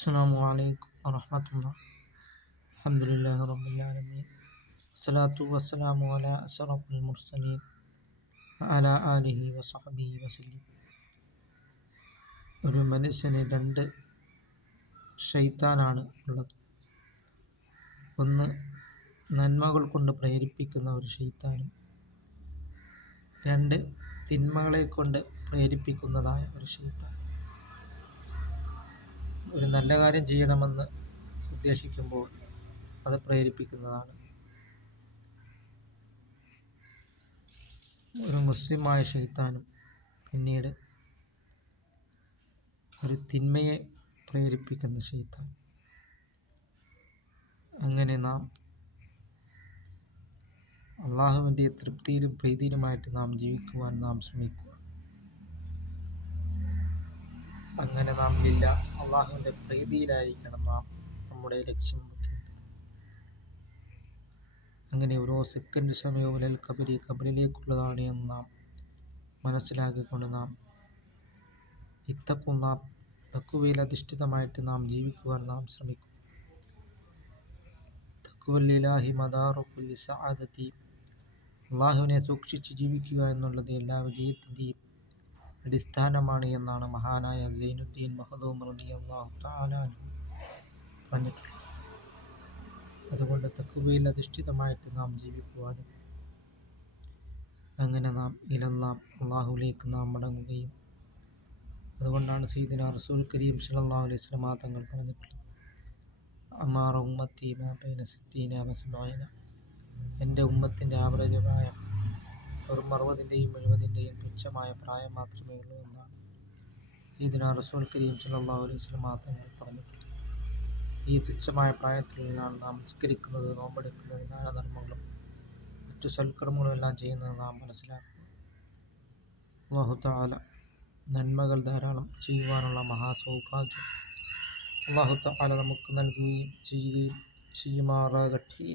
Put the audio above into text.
السلام عليكم ورحمة الله. الحمد لله رب العالمين. الصلاة والسلام على أشرف المرسلين وعلى آله وصحبه وسلم. ഒരു മനുഷ്യന് രണ്ട് ശൈത്താനാണ് ഉള്ളത്. ഒന്ന് നന്മകൾ കൊണ്ട് പ്രേരിപ്പിക്കുന്ന ഒരു ശൈത്താനും, രണ്ട് തിന്മകളെ കൊണ്ട് പ്രേരിപ്പിക്കുന്നതായ ഒരു ശൈത്താൻ. ഒരു നല്ല കാര്യം ചെയ്യണമെന്ന് ഉദ്ദേശിക്കുമ്പോൾ അത് പ്രേരിപ്പിക്കുന്നതാണ്. ഒരു മുസ്ലിമായ ശൈത്താനും പിന്നീട് ഒരു തിന്മയെ പ്രേരിപ്പിക്കുന്ന ശൈത്താൻ. അങ്ങനെ നാം അള്ളാഹുവിൻ്റെ തൃപ്തിയിലും പ്രീതിയിലുമായിട്ട് നാം ജീവിക്കുവാൻ നാം ശ്രമിക്കുക. അങ്ങനെ നാം അള്ളാഹുവിൻ്റെ പ്രീതിയിലായിരിക്കണം നാം നമ്മുടെ ലക്ഷ്യം വെക്കേണ്ടത്. അങ്ങനെ ഓരോ സെക്കൻഡ് സമയവും കബറിലേക്കുള്ളതാണ് എന്ന് നാം മനസ്സിലാക്കിക്കൊണ്ട് നാം തഖ്വയിൽ അധിഷ്ഠിതമായിട്ട് നാം ജീവിക്കുവാൻ നാം ശ്രമിക്കുക. തഖ്വലില്ലാഹി മദാറു കുല്ലി സഅദതി, അള്ളാഹുവിനെ സൂക്ഷിച്ച് ജീവിക്കുക എന്നുള്ളത് എല്ലാ വിജയത്തിൻ്റെയും അടിസ്ഥാനമാണ് എന്നാണ് മഹാനായ സൈനുദ്ദീൻ മഖ്ദൂം റളിയല്ലാഹു തആല അൻഹു പറഞ്ഞിട്ടുള്ളത്. അതുകൊണ്ട് തഖ്വയിൽ അധിഷ്ഠിതമായിട്ട് നാം ജീവിക്കുവാനും അങ്ങനെ നാം അള്ളാഹുവിലേക്ക് നാം മടങ്ങുകയും, അതുകൊണ്ടാണ് സയ്യിദുനാ റസൂൽ കരീം സ്വല്ലല്ലാഹു അലൈഹി വസല്ലം തങ്ങൾ പറഞ്ഞിട്ടുള്ളത്, അമാറ ഉമ്മത്തി മാ ബൈന സിത്തീന വ സബഈന, എൻ്റെ ഉമ്മത്തിൻ്റെ ആവറേജ് പ്രായം വെറും 60-ൻ്റെയും 70-ൻ്റെയും തുച്ഛമായ പ്രായം മാത്രമേ ഉള്ളൂ എന്നാണ് സയ്യിദുനാ റസൂൽ കരീം സ്വല്ലല്ലാഹു അലൈഹി വസല്ലം തങ്ങൾ പറഞ്ഞിട്ടുള്ളത്. ഈ തുച്ഛമായ പ്രായത്തിലാണ് നാം നിസ്കരിക്കുന്നത്, നോമ്പെടുക്കുന്നത്, ദാനധർമ്മങ്ങളും മറ്റു സൽക്കർമ്മങ്ങളും എല്ലാം ചെയ്യുന്നത് നാം മനസ്സിലാക്കുക. അല്ലാഹു തആല നന്മകൾ ധാരാളം ചെയ്യുവാനുള്ള മഹാസൗഭാഗ്യം അല്ലാഹു തആല നമുക്ക് നൽകുകയും ചെയ്യുമാറാകട്ടെ.